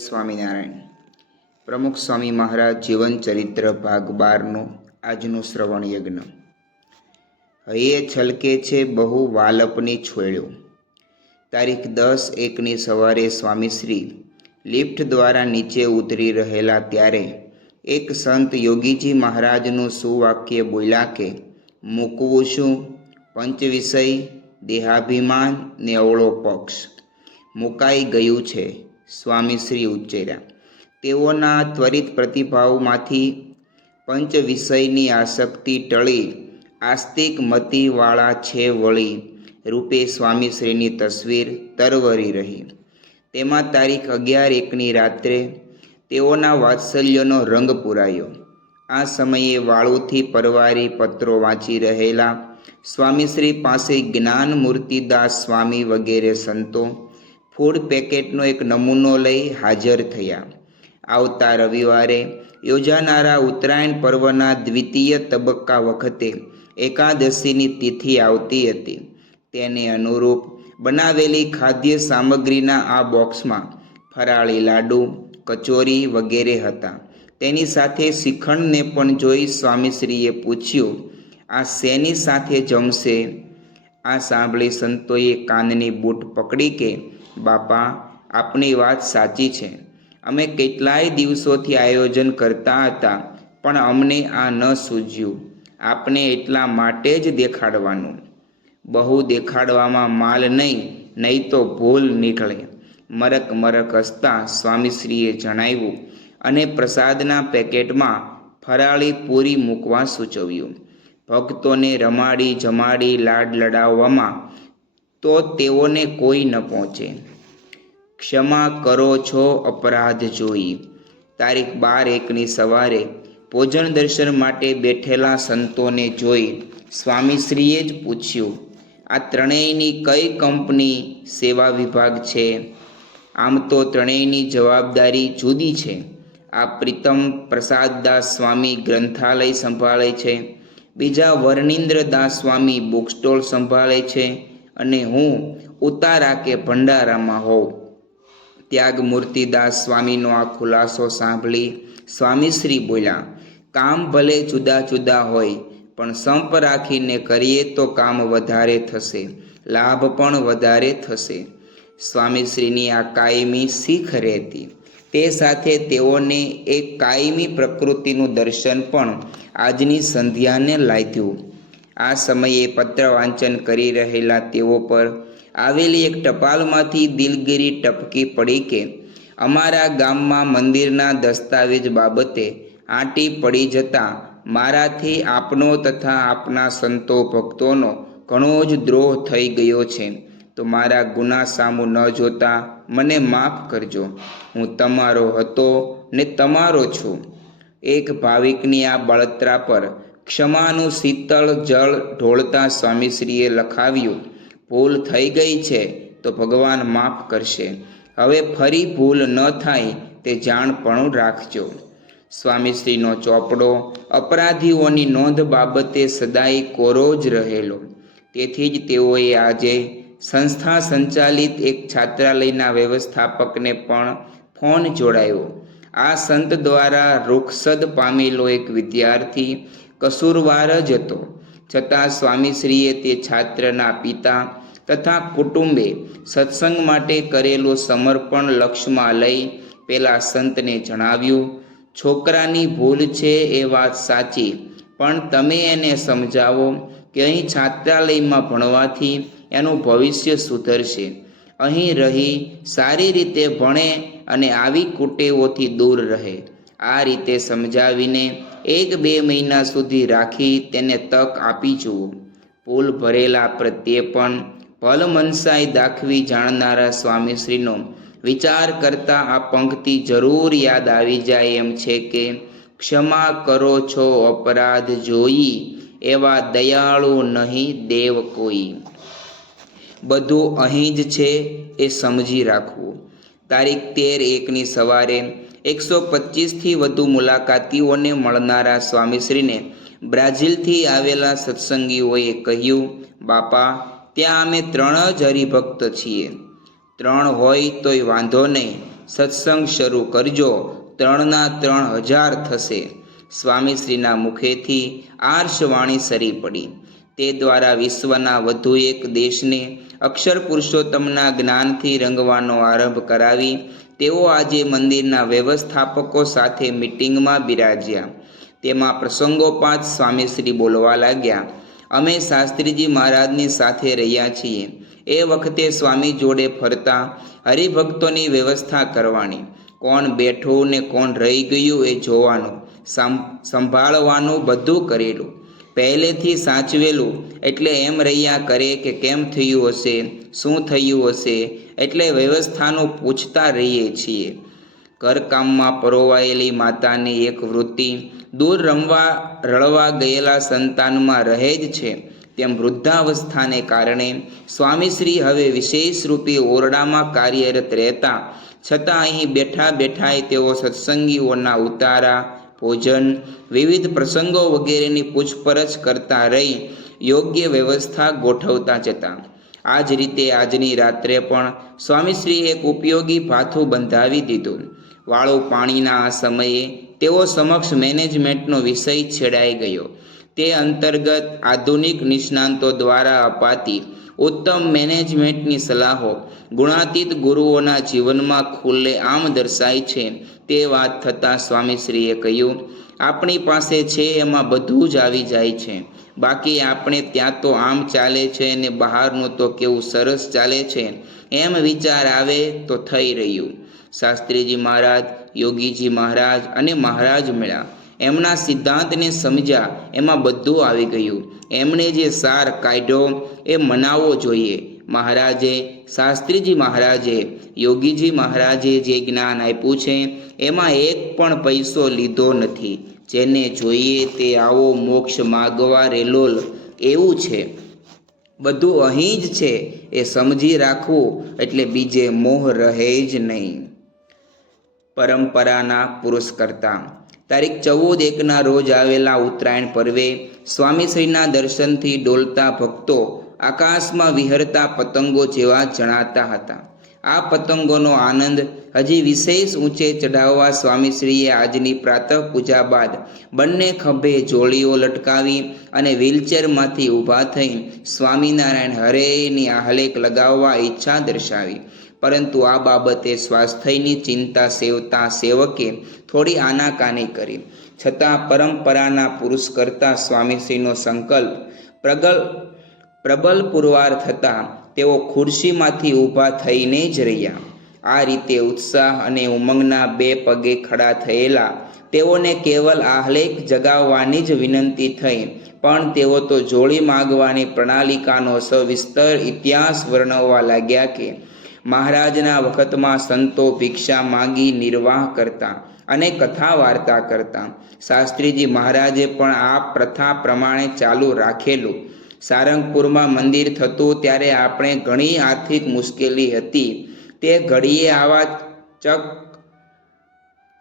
સ્વામિનારાયણ. પ્રમુખ સ્વામી મહારાજ જીવન ચરિત્ર ભાગ 12નો આજનો શ્રવણ યજ્ઞ. હૈયે છલકે છે બહુ વાલપની છોડ્યો. તારીખ 10/1ની સવારે સ્વામીશ્રી લિફ્ટ દ્વારા નીચે ઉતરી રહેલા ત્યારે એક સંત યોગીજી મહારાજનું સુવાક્ય બોલ્યા કે મૂકવું શું? પંચવિષય, દેહાભિમાન ને અવળો પક્ષ મુકાઈ ગયું છે, સ્વામીશ્રી ઉચ્ચર્યા. તેઓના ત્વરિત પ્રતિભાવમાંથી પંચ વિષયની આસક્તિ ટળી આસ્તિક મતિવાળા છે વળી રૂપે સ્વામીશ્રીની તસવીર તરવરી રહી. તેમાં તારીખ 11/1ની રાત્રે તેઓના વાત્સલ્યનો રંગ પૂરાયો. આ સમયે વાળુથી પરવારી પત્રો વાંચી રહેલા સ્વામીશ્રી પાસે જ્ઞાન મૂર્તિદાસ સ્વામી વગેરે સંતો ફૂડ પેકેટનો એક નમૂનો લઈ હાજર થયા. આવતા રવિવારે યોજાનારા ઉત્તરાયણ પર્વના દ્વિતીય તબક્કા વખતે એકાદશીની તિથિ આવતી હતી. તેને અનુરૂપ બનાવેલી ખાદ્ય સામગ્રીના આ બોક્સમાં ફરાળી લાડુ, કચોરી વગેરે હતા. તેની સાથે શ્રીખંડને પણ જોઈ સ્વામીશ્રીએ પૂછ્યું, આ શેની સાથે જમશે? આ સાંભળી સંતોએ કાનની બૂટ પકડી કે બાપા, આપની વાત સાચી છે. અમે કેટલાય દિવસોથી આયોજન કરતા હતા, પણ અમને આ ન સૂઝ્યું. આપને એટલા માટે જ દેખાડવાનું. બહુ દેખાડવામાં માલ નહીં તો ભૂલ નીકળે. મરક મરક હસતા સ્વામીશ્રીએ જણાવ્યું અને પ્રસાદના પેકેટમાં ફરાળી પૂરી મૂકવા સૂચવ્યું. ભક્તોને રમાડી જમાડી લાડ લડાવવામાં તો તેઓને કોઈ ન પહોંચે. ક્ષમા કરો છો અપરાધ જોઈ. તારીખ 12/1ની સવારે ભોજન દર્શન માટે બેઠેલા સંતોને જોઈ સ્વામીશ્રીએ જ પૂછ્યું, આ ત્રણેયની કઈ કંપની સેવા વિભાગ છે? આમ તો ત્રણેયની જવાબદારી જુદી છે. આ પ્રીતમ પ્રસાદદાસ સ્વામી ગ્રંથાલય સંભાળે છે, બીજા વર્ણિન્દ્રદાસ સ્વામી બુક સ્ટોલ સંભાળે છે અને હું ઉતારા કે ભંડારામાં હોઉં. ત્યાગમૂર્તિદાસ સ્વામીનો આ ખુલાસો સાંભળી સ્વામીશ્રી બોલ્યા, કામ ભલે જુદા જુદા હોય, પણ સંપ રાખીને કરીએ તો કામ વધારે થશે, લાભ પણ વધારે થશે. સ્વામીશ્રીની આ કાયમી શીખ રહેતી. તે સાથે તેઓને એક કાયમી પ્રકૃતિનું દર્શન પણ આજની સંધ્યાને લાગ્યું. આ સમયે પત્ર વાંચન કરી રહેલા તેઓ પર આવેલી એક ટપાલમાંથી દિલગીરી ટપકી પડી કે અમારા ગામમાં મંદિરના દસ્તાવેજ બાબતે આંટી પડી જતાં મારાથી આપનો તથા આપના સંતો ભક્તોનો ઘણો જ દ્રોહ થઈ ગયો છે, તો મારા ગુના સામું ન જોતા મને માફ કરજો. હું તમારો હતો ને તમારો છું. એક ભાવિકની આ બળતરા પર ક્ષમાનું શીતળ જળ ઢોળતા સ્વામીશ્રીએ લખાવ્યું, ભૂલ થઈ ગઈ છે તો ભગવાન માફ કરશે. હવે ફરી ભૂલ ન થાય તે જાણપણું રાખજો. સ્વામીશ્રીનો ચોપડો અપરાધીઓની નોંધ બાબતે સદાય કોરો જ રહેલો. તેથી જ તેઓએ આજે સંસ્થા સંચાલિત એક છાત્રાલયના વ્યવસ્થાપકને પણ ફોન જોડાયો. આ સંત દ્વારા રૂખસદ પામેલો એક વિદ્યાર્થી કસૂરવાર જ હતો, છતાં સ્વામીશ્રીએ તે છાત્રના પિતા તથા કુટુંબે સત્સંગ માટે કરેલું સમર્પણ લક્ષમાં લઈ પેલા સંતને જણાવ્યું, છોકરાની ભૂલ છે એ વાત સાચી, પણ તમે એને સમજાવો કે અહીં છાત્રાલયમાં ભણવાથી એનું ભવિષ્ય સુધરશે. અહીં રહી સારી રીતે ભણે અને આવી કુટેવોથી દૂર રહે. આ રીતે સમજાવીને 1-2 મહિના સુધી રાખી તેને તક આપી જુઓ. ભૂલ ભરેલા પ્રત્યે પણ ભલમનસાઈ દાખવી જાણનારા સ્વામીશ્રીનો વિચાર કરતા આ પંક્તિ જરૂર યાદ આવી જાય એમ છે કે ક્ષમા કરો છો અપરાધ જોઈ, એવા દયાળુ નહીં દેવ કોઈ. બધું અહીં જ છે એ સમજી રાખવું. તારીખ 13/1ની સવારે 125થી વધુ મુલાકાતીઓને મળનારા સ્વામીશ્રીને બ્રાઝિલથી આવેલા સત્સંગીઓએ કહ્યું, બાપા, ત્યાં અમે 3 જ હરિભક્ત છીએ. 3 હોય તોય વાંધો નહીં, સત્સંગ શરૂ કરજો, 3ના 3000 થશે. સ્વામીશ્રીના મુખેથી આર્ષવાણી સરી પડી. તે દ્વારા વિશ્વના વધુ એક દેશને અક્ષર પુરુષોત્તમના જ્ઞાનથી રંગવાનો આરંભ કરાવી તેઓ આજે મંદિરના વ્યવસ્થાપકો સાથે મિટિંગમાં બિરાજ્યા. તેમાં પ્રસંગોપાત સ્વામીશ્રી બોલવા લાગ્યા. અમે શાસ્ત્રીજી મહારાજની સાથે રહ્યા છીએ. એ વખતે સ્વામી જોડે ફરતા હરિભક્તોની વ્યવસ્થા કરવાની, કોણ બેઠું ને કોણ રહી ગયું એ જોવાનું, સંભાળવાનું બધું કરેલું, પહેલેથી સાચવેલું. એટલે એમ રહ્યા કરે કે કેમ થયું હશે, શું થયું હશે, એટલે વ્યવસ્થાનું પૂછતા રહીએ છીએ. ઘરકામમાં પરોવાયેલી માતાની એક વૃત્તિ દૂર રળવા ગયેલા સંતાનમાં રહે જ છે. તેમ વૃદ્ધાવસ્થાને કારણે સ્વામીશ્રી હવે વિશેષ રૂપે ઓરડામાં કાર્યરત રહેતા છતાં અહીં બેઠા બેઠાએ તેઓ સત્સંગીઓના ઉતારા, ભોજન, વિવિધ પ્રસંગો વગેરેની પૂછપરછ કરતા રહી યોગ્ય વ્યવસ્થા ગોઠવતા જતા. આ જ રીતે આજની રાત્રે પણ સ્વામીશ્રીએ એક ઉપયોગી ભાથું બંધાવી દીધું. વાળું પાણીના આ સમયે તેઓ સમક્ષ મેનેજમેન્ટનો વિષય છેડાઈ ગયો. તે અંતર્ગત આધુનિક નિષ્ણાંતો દ્વારા અપાતી ઉત્તમ મેનેજમેન્ટની સલાહો ગુણાતીત ગુરુઓના જીવનમાં ખુલ્લે આમ દર્શાય છે. તે વાત થતાં સ્વામીશ્રીએ કહ્યું, આપણી પાસે છે એમાં બધું જ આવી જાય છે. બાકી આપણે ત્યાં તો આમ ચાલે છે ને બહારનું તો કેવું સરસ ચાલે છે, એમ વિચાર આવે તો થઈ રહ્યું. શાસ્ત્રીજી મહારાજ, યોગીજી મહારાજ અને મહારાજ મળ્યા. એમના સિદ્ધાંતને સમજ્યા, એમાં બધું આવી ગયું. એમણે જે સાર કાઢ્યો એ મનાવવો જોઈએ. મહારાજે, શાસ્ત્રીજી મહારાજે, યોગીજી મહારાજે જે જ્ઞાન આપ્યું છે એમાં એક પણ પૈસો લીધો નથી. જેને જોઈએ તે આવો મોક્ષ માગવા રેલોલ એવું છે. બધું અહીં જ છે એ સમજી રાખવું, એટલે બીજે મોહ રહે જ નહીં. પરંપરાના પુરસ્કર્તા. તારીખ 14/1ના રોજ આવેલા ઉત્તરાયણ પર્વે સ્વામીશ્રીના દર્શનથી ડોલતા ભક્તો આકાશમાં વિહરતા પતંગો જેવા જણાતા હતા. આ પતંગોનો આનંદ હજી વિશેષ ઊંચે ચઢાવવા સ્વામીશ્રીએ આજની પ્રાતઃ પૂજા બાદ બંને ખભે જોડીઓ લટકાવી અને વ્હીલચેરમાંથી ઊભા થઈ સ્વામિનારાયણ હરેની આહલેક લગાવવા ઈચ્છા દર્શાવી. પરંતુ આ બાબતે સ્વાસ્થ્યની ચિંતા સેવતા સેવકે થોડી આનાકાની કરી. છતાં પરંપરાના પુરુષકર્તા સ્વામીશ્રીનો સંકલ્પ પ્રબલ પુરવાર થતાં તેઓ ખુરશીમાંથી ઊભા થઈને જ રહ્યા. આ રીતે ઉત્સાહ અને ઉમંગના બે પગે ખડા થયેલા તેઓને કેવલ આહલેક જગાવવાની જ વિનંતી થઈ, પણ તેઓ તો જોડી માગવાની પ્રણાલિકાનો સવિસ્તર ઇતિહાસ વર્ણવવા લાગ્યા કે મહારાજના વખતમાં સંતો ભિક્ષા માંગી નિર્વાહ કરતા અને કથા વાર્તા કરતા. શાસ્ત્રીજી મહારાજે પણ આ પ્રથા પ્રમાણે ચાલુ રાખેલું. સારંગપુરમાં મંદિર થતું ત્યારે આપણે ઘણી આર્થિક મુશ્કેલી હતી. તે ઘડીએ આવા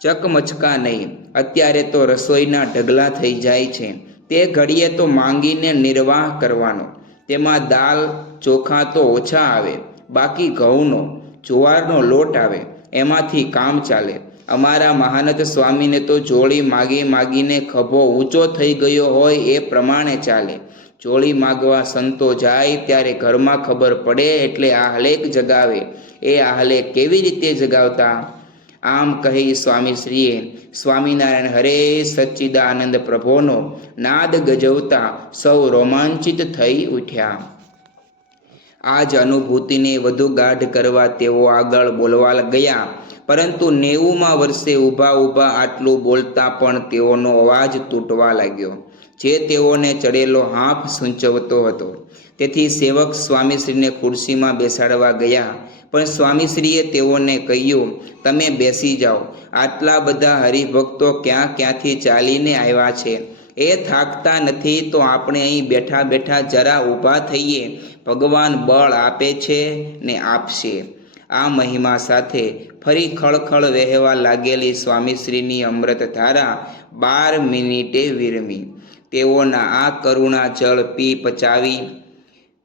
ચકમચકા નહીં. અત્યારે તો રસોઈના ઢગલા થઈ જાય છે. તે ઘડીએ તો માંગીને નિર્વાહ કરવાનો. તેમાં દાળ ચોખા તો ઓછા આવે, બાકી ઘઉંનો જુવારનો લોટ આવે, એમાંથી કામ ચાલે. અમારા મહાનત સ્વામીને તો જોડી માગીને ખભો ઊંચો થઈ ગયો હોય એ પ્રમાણે ચાલે. જોડી માગવા સંતો જાય ત્યારે ઘરમાં ખબર પડે એટલે આહલેક જગાવે. એ આહલેક કેવી રીતે જગાવતા? આમ કહી સ્વામીશ્રીએ સ્વામિનારાયણ હરે સચ્ચિદાનંદ પ્રભોનો નાદ ગજવતા સૌ રોમાંચિત થઈ ઉઠ્યા. આ જ અનુભૂતિને વધુ ગાઢ કરવા તેઓ આગળ બોલવા ગયા. પરંતુ 90મા વર્ષે ઊભા આટલું બોલતા પણ તેઓનો અવાજ તૂટવા લાગ્યો, જે તેઓને ચડેલો હાંફ સૂંચવતો હતો. તેથી સેવક સ્વામીશ્રીને ખુરશીમાં બેસાડવા ગયા, પણ સ્વામીશ્રીએ તેઓને કહ્યું, તમે બેસી જાઓ. આટલા બધા હરિભક્તો ક્યાંથી ચાલીને આવ્યા છે. એ થાકતા નથી તો આપણે અહીં બેઠા બેઠા જરા ઊભા થઈએ. ભગવાન બળ આપે છે ને આપશે. આ મહિમા સાથે ફરી ખળખળ વહેવા લાગેલી સ્વામીશ્રીની અમૃતધારા 12 મિનિટે વિરમી. તેઓના આ કરુણા જળ પી પચાવી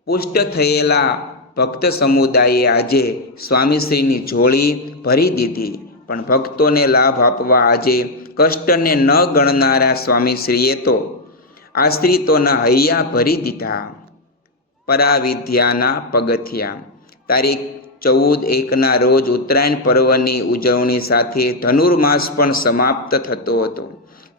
પુષ્ટ થયેલા ભક્ત સમુદાયે આજે સ્વામીશ્રીની ઝોળી ભરી દીધી, પણ ભક્તોને લાભ આપવા આજે કષ્ટને ન ગણનારા સ્વામીશ્રીએ તો આશ્રિતોના હૈયા ભરી દીધા. પરાવિદ્યાના પગથિયા. તારીખ 14/1ના રોજ ઉત્તરાયણ પર્વની ઉજવણી સાથે ધનુર્માસ પણ સમાપ્ત થતો હતો.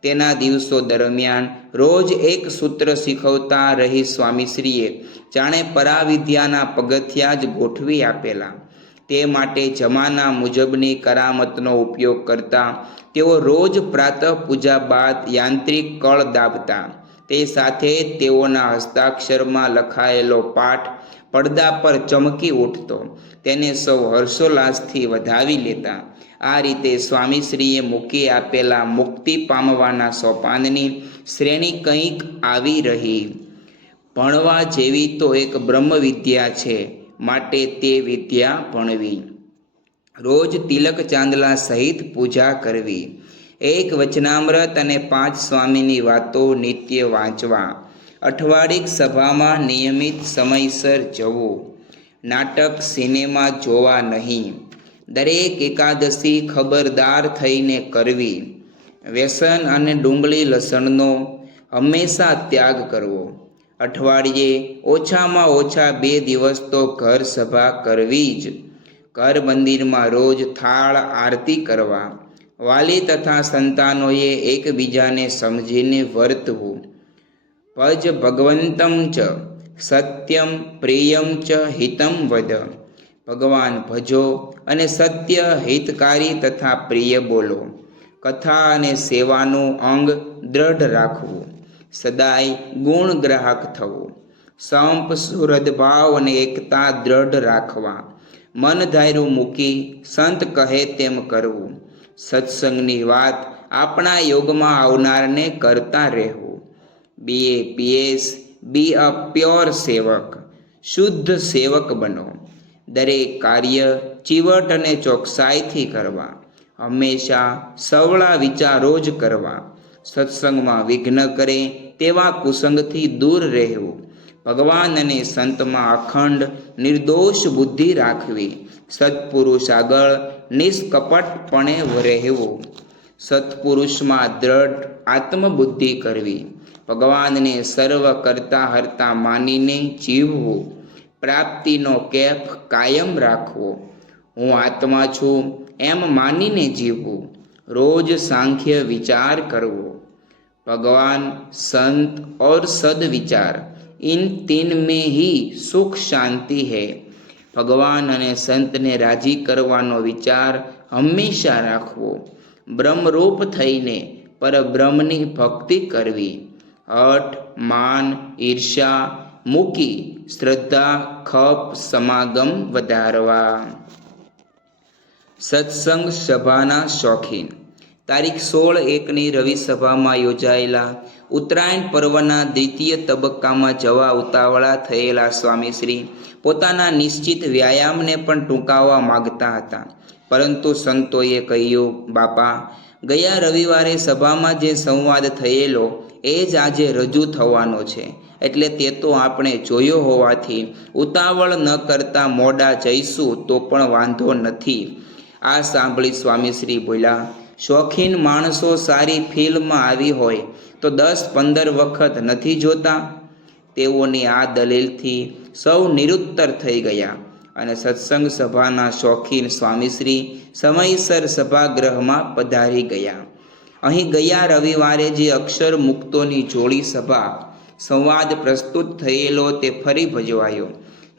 તેના દિવસો દરમિયાન રોજ એક સૂત્ર શીખવતા રહી સ્વામીશ્રીએ જાણે પરાવિદ્યાના પગથિયા જ ગોઠવી આપેલા. તે માટે જમાના મુજબની કરામતનો ઉપયોગ કરતા તેઓ રોજ પ્રાતઃ પૂજા બાદ યાંત્રિક કળ દાબતા. તે સાથે જ તેઓના હસ્તાક્ષરમાં લખાયેલો પાઠ પડદા પર ચમકી ઉઠતો. તેને સૌ હર્ષોલ્લાસથી વધાવી લેતા. આ રીતે સ્વામીશ્રીએ મૂકી આપેલા મુક્તિ પામવાના સોપાનની શ્રેણી કંઈક આવી રહી. ભણવા જેવી તો એક બ્રહ્મ વિદ્યા છે, માટે તે વિદ્યા ભણવી. રોજ તિલક ચાંદલા સહિત પૂજા કરવી. એક વચનામૃત અને 5 સ્વામીની વાતો નિત્ય વાંચવા. અઠવાડિક સભામાં નિયમિત સમયસર જવું. નાટક સિનેમા જોવા નહીં. દરેક એકાદશી ખબરદાર થઈને કરવી. વ્યસન અને ડુંગળી લસણનો હંમેશા ત્યાગ કરવો. અઠવાડિયે ઓછામાં ઓછા 2 દિવસ તો ઘર સભા કરવી જ. ઘર મંદિરમાં રોજ થાળ આરતી કરવા. વાલી તથા સંતાનોએ એકબીજાને સમજીને વર્તવું. ભજ ભગવંતમ ચ સત્યમ પ્રિયમ ચ હિતમ વદ. ભગવાન ભજો અને સત્ય, હિતકારી તથા પ્રિય બોલો. કથા અને સેવાનું અંગ દ્રઢ રાખવું. સદાય ગુણગ્રાહક થવું. સંપ સુહૃદભાવ અને એકતા દ્રઢ રાખવા. મન ધાર્યું મૂકી સંત કહે તેમ કરવું. સત્સંગની વાત આપણા યોગમાં આવનારને કરતા રહેવું. BAPS બી અ પ્યોર સેવક. શુદ્ધ સેવક બનો. દરેક કાર્ય ચીવટ અને ચોકસાઈથી કરવા. હંમેશા સવળા વિચારો જ કરવા. સત્સંગમાં વિઘ્ન કરે તેવા કુસંગથી દૂર રહેવું. ભગવાન અને સંતમાં અખંડ નિર્દોષ બુદ્ધિ રાખવી. સત્પુરુષ આગળ નિષ્કપટપણે રહેવું. સત્પુરુષમાં દ્રઢ આત્મબુદ્ધિ કરવી. ભગવાનને સર્વ કરતા હરતા માનીને જીવવું. પ્રાપ્તિનો કેફ કાયમ રાખવો. હું આત્મા છું એમ માનીને જીવવું. રોજ सांख्य विचार करवो। भगवान, संत और सद्विचार, इन तीन में ही सुख शांति है। भगवान अने संत ने राजी करवानो विचार हमेशा राखवो। ब्रह्मरूप थईने परब्रह्मनी भक्ति करवी। हठ, मान, ईर्ष्या मूकी श्रद्धा, खप, समागम वधारवा। सत्संग सभाना शौकीन। तारीख 16/1 रवि सभा में योजायेला उत्तरायण पर्वना द्वितीय तबक्कामां जवा उतावळा थयेला स्वामीश्री पोताना निश्चित व्यायामने पण टूंकाववा मागता हता, परंतु संतोए कह्युं, बापा, गया रविवारे सभामां जे संवाद थयेलो ए ज आजे रजू थवानो छे, एटले ते तो आपणे जोयो होवाथी उतावळ न करता मोडा जईशुं तो पण वांधो नथी। आ सांभळी स्वामीश्री बोल्या, शौकीन माणसो सारी फिल्म आवी होय तो 10-15 वखत नथी जोता। तेओनी आ दलीलथी सौ निरुत्तर थई गया अने सत्संग सभाना शौकीन स्वामीश्री समयसर सभागृहमां पधारी गया। અહીં ગયા રવિવારે જે અક્ષર મુક્તોની જોડી સભા સંવાદ પ્રસ્તુત થયેલો તે ફરી ભજવાયો।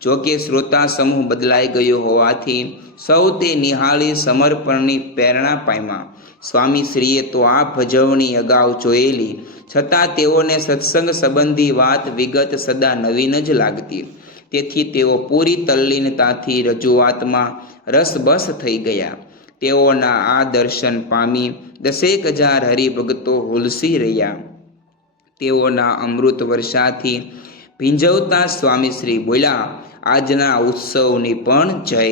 જો કે શ્રોતા સમૂહ બદલાઈ ગયો હોવાથી સૌ તે નિહાળી સમર્પણની પ્રેરણા પામ્યા। સ્વામીશ્રીએ તો આ ભજવણી અગાઉ જોયેલી છતાં તેઓને સત્સંગ સંબંધી વાત વિગત સદા નવીન જ લાગતી, તેથી તેઓ પૂરી તલ્લીનતાથી રજૂઆતમાં રસબસ થઈ ગયા। તેઓના આ દર્શન પામી 10,000 હરિભક્તો હુલસી રહ્યા। તેઓના અમૃત વર્ષાથી ભીંજવતા સ્વામીશ્રી બોલ્યા, આજના ઉત્સવની પણ જય।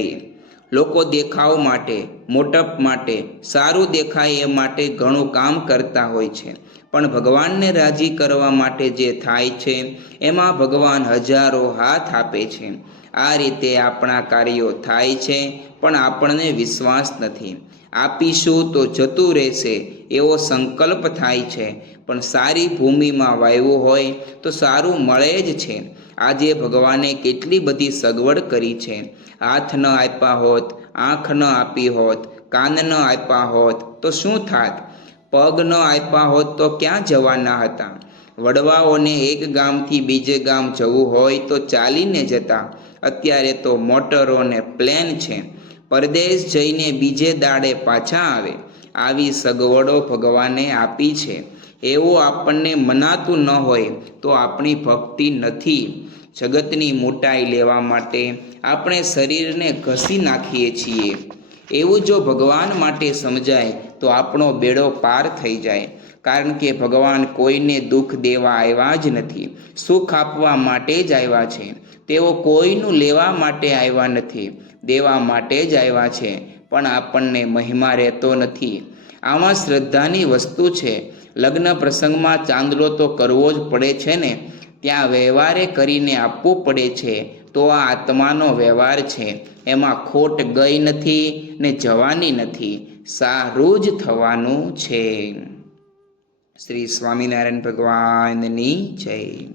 લોકો દેખાવ માટે, મોટપ માટે, સારું દેખાય એ માટે ઘણું કામ કરતા હોય છે, પણ ભગવાનને રાજી કરવા માટે જે થાય છે એમાં ભગવાન હજારો હાથ આપે છે। આ રીતે આપણા કાર્યો થાય છે, પણ આપણને વિશ્વાસ નથી. આપીશું તો જતું રહેશે એવો સંકલ્પ થાય છે, પણ સારી ભૂમિમાં વાવ્યું હોય તો સારું મળે જ છે. આજે ભગવાને કેટલી બધી સગવડ કરી છે. હાથ ન આપ્યા હોત, આંખ ન આપી હોત, કાન ન આપ્યા હોત તો શું થાત? પગ ન આપ્યા હોત તો ક્યાં જવાના હતા? વડવાઓને એક ગામથી બીજે ગામ જવું હોય તો ચાલીને જતા. અત્યારે તો મોટરો ને પ્લેન છે. પરદેશ જઈને બીજે દાડે પાછા આવે. આવી સગવડો ભગવાને આપી છે. એવું આપણને મનાતું ન હોય તો આપણી ભક્તિ નથી. જગતની મોટાઈ લેવા માટે આપણે શરીરને ઘસી નાખીએ છીએ. એવું જો ભગવાન માટે સમજાય તો આપણો બેડો પાર થઈ જાય. કારણ કે ભગવાન કોઈને દુઃખ દેવા આવ્યા જ નથી, સુખ આપવા માટે જ આવ્યા છે. તેઓ કોઈનું લેવા માટે આવ્યા નથી, દેવા માટે જ આવ્યા છે. પણ આપણને મહિમા રહેતો નથી. આમાં શ્રદ્ધાની વસ્તુ છે. લગ્ન પ્રસંગમાં ચાંદલો તો કરવો જ પડે છે ને, ત્યાં વ્યવહારે કરીને આપવું પડે છે. તો આ આત્માનો વ્યવહાર છે, એમાં ખોટ ગઈ નથી ને જવાની નથી, સારું જ થવાનું છે. શ્રી સ્વામિનારાયણ ભગવાનની જય.